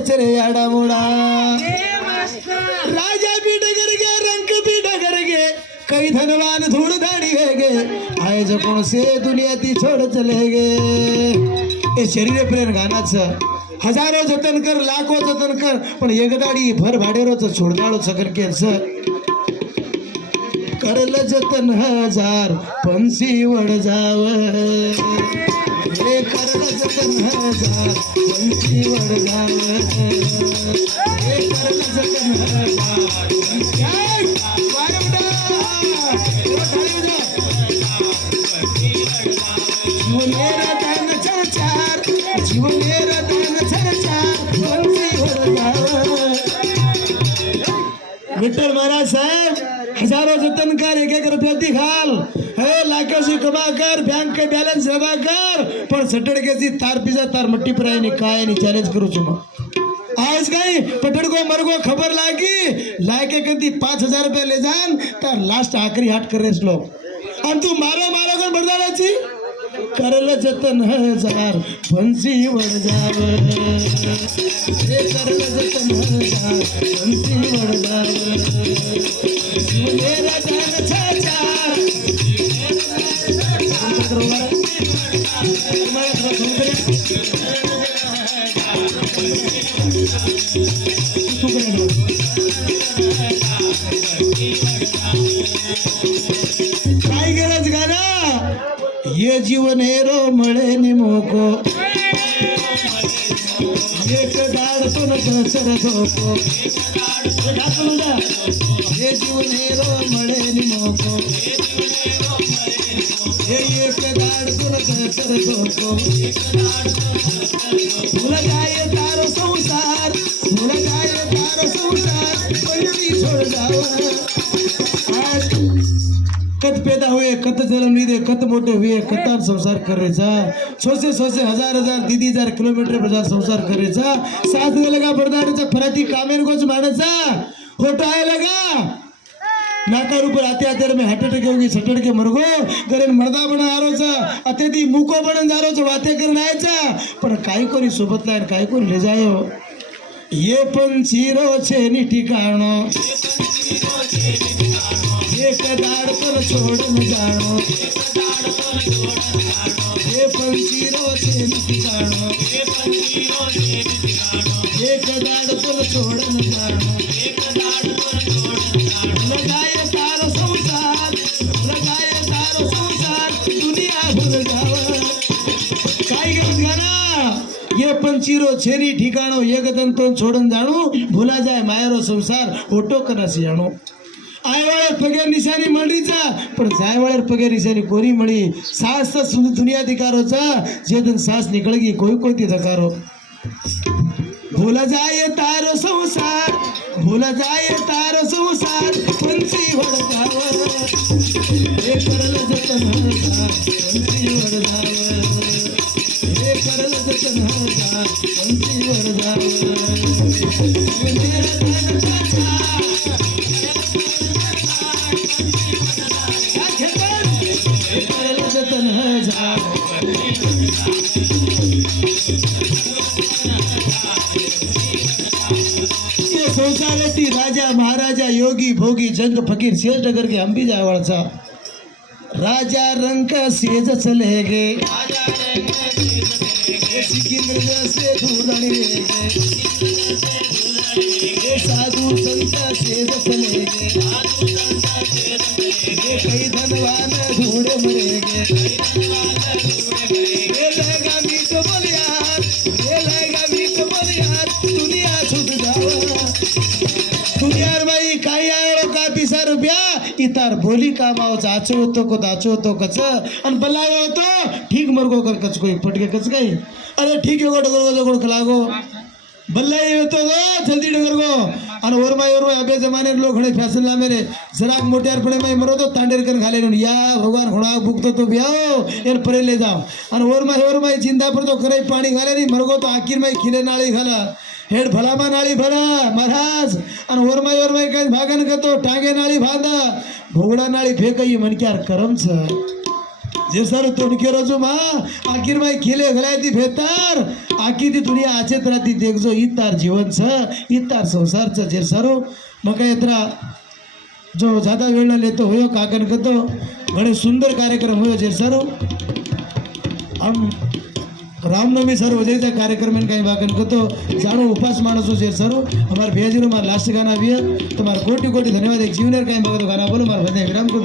चले याडा मुडा राजा भी डगर गया रंग भी डगर गए कई धनवान धूड़ धाड़ी है गे आए जो कौन से दुनिया ती छोड़ चले गे शरीर प्रेम गानाच हजारो जतन कर लाखो जतन कर पण एकदाडी भर भाडेरोच छोडदाळो सकर के करल जतन हजार पंसी वड जाव हे करल जतन हजार पंसी वड जाव हे करल जतन हजार जीवनेरा दान चार जीवनेरा दान चार पंसी वड जाव विठ्ठल महाराज साहेब हजारों जतन कर एक एक रुपया दिखाल है लाखों से कमा कर बैंक के बैलेंस जमा कर पर सटड़ के तार पिजा तार मट्टी पर आए नहीं काय नहीं चैलेंज करो चुमा आज गई पटड़ को मर को खबर लागी लाके कहती 5,000 रुपये ले जान तार लास्ट आखिरी हाट कर रहे लोग अब तू मारो मारो कर बरदाची करल जतन हजार फंसी वड जाव हे करल जतन हजार फंसी वड जाव मेरा जान चाचा काय गरज गाना ये जीवन हेरो मळे निमोको एक दाडतो न चर धोको ये जीवन हेरो मळे निमोको ये एक दाडतो न चर धोको भूल जाए तारो संसार भूल जाए तारो संसार पंछी छोड़ जाओ कत पैदा हुए कत जन्म लीधे कत मोटे हुए कतार संसार करेचा सोसे सोसे हजार हजार दीदी हजार किलोमीटर बाजार संसार करेचा साथ में लगा बरदाडीचा फराती कामेन गोच मानेचा होटा है लगा नाकार ऊपर आते आते में हटट के होगी सटड़ के मरगो गरेन मर्दा बना आरोचा अते दी मुको बनन जारोचा वाते करन आयचा पण काही कोणी सोबत नाही काही कोणी ले जायो ये पंचीरो छे नी ठिकाणो एक दाड़ पर छोड़ न जानो ये पंचीरो छे नी ठिकाणो एक दाड़ पर छोड़ न जानो लगाए तारो संसार दुनिया भूल जाव काय गरज गाना ये पंचीरो छेरी ठिकाणो एक दंतो छोड़न जाणू भूला जाए मायरो संसार ओटो करासी जाणो आयवाळ्यात पगार निशाणी मंडळीचा पण जायवाळ्यात पगार निशाणी कोरी मळी सास दुनिया दिकारोचा जे दिन सास निकल गई कोई कोई धकारो भूला जाए तारो संसार भूला जाए तारो संसार पंछी वड जाव हे करल जतन हजार पंछी वड जाव हे करल जतन हजार पंछी वड जाव जतन हजार संसारती राजा महाराजा योगी भोगी जंग फकीर शेष डगर के हम भी जावड़चा राजा रंग का सेज चले गे सिकंदर से दूर साधु संत सेज चले गे कई धनवान ढूंढे मरेंगे ये लगा मीठ बोल यार ये लगा मीठ बोल यार दुनिया छूट जाओ दुनिया बाई काही आयो का 30 रुपया इतार बोली कामाव आचो होतो को दाचो होतो कच आणि बलायो होतो ठीक मरगो कर कच कोई फटके कच काही अरे ठीक है डगर जगड़ खलागो बल्लाई होतो गो जल्दी डगर गो आणि ओरमाई अबे जमाने लोग खड़े फैशन ला मेरे जराक मोटियार पड़े मैं मरो तो तांडेर कर खाले या भगवान होड़ा बुकतो तो ब्याओ एर परे ले जाओ आणि ओरमाई चिंता पर तो करे पानी खाले नहीं मरगो तो आखिर में खिले नाली खाला हेड भलामा नाळी भरा महाराज आणि ओरमाई काही भागन करतो टांगे नाळी बांधा भोगडा नाळी फेकई मनक्यार करमच जे सर तोडके रोजू मा आखिर माई खिले घलाय ती भेतर आखी ती दुनिया आचेत राहती देखजो इतार जीवन छ इतार संसार छ जे सरो मग यात्रा जो ज्यादा वेळ न लेतो होयो काकन कतो घणे सुंदर कार्यक्रम होयो जे सरो हम रामनवमी सर वजह कार्यक्रम में कहीं वाकन को तो जानो उपास मानसो जे सरो हमारे भेजरो मार लास्ट गाना भी है तुम्हारा कोटि कोटि धन्यवाद एक जीवनर कहीं भगत गाना बोलो मार बंदे विराम को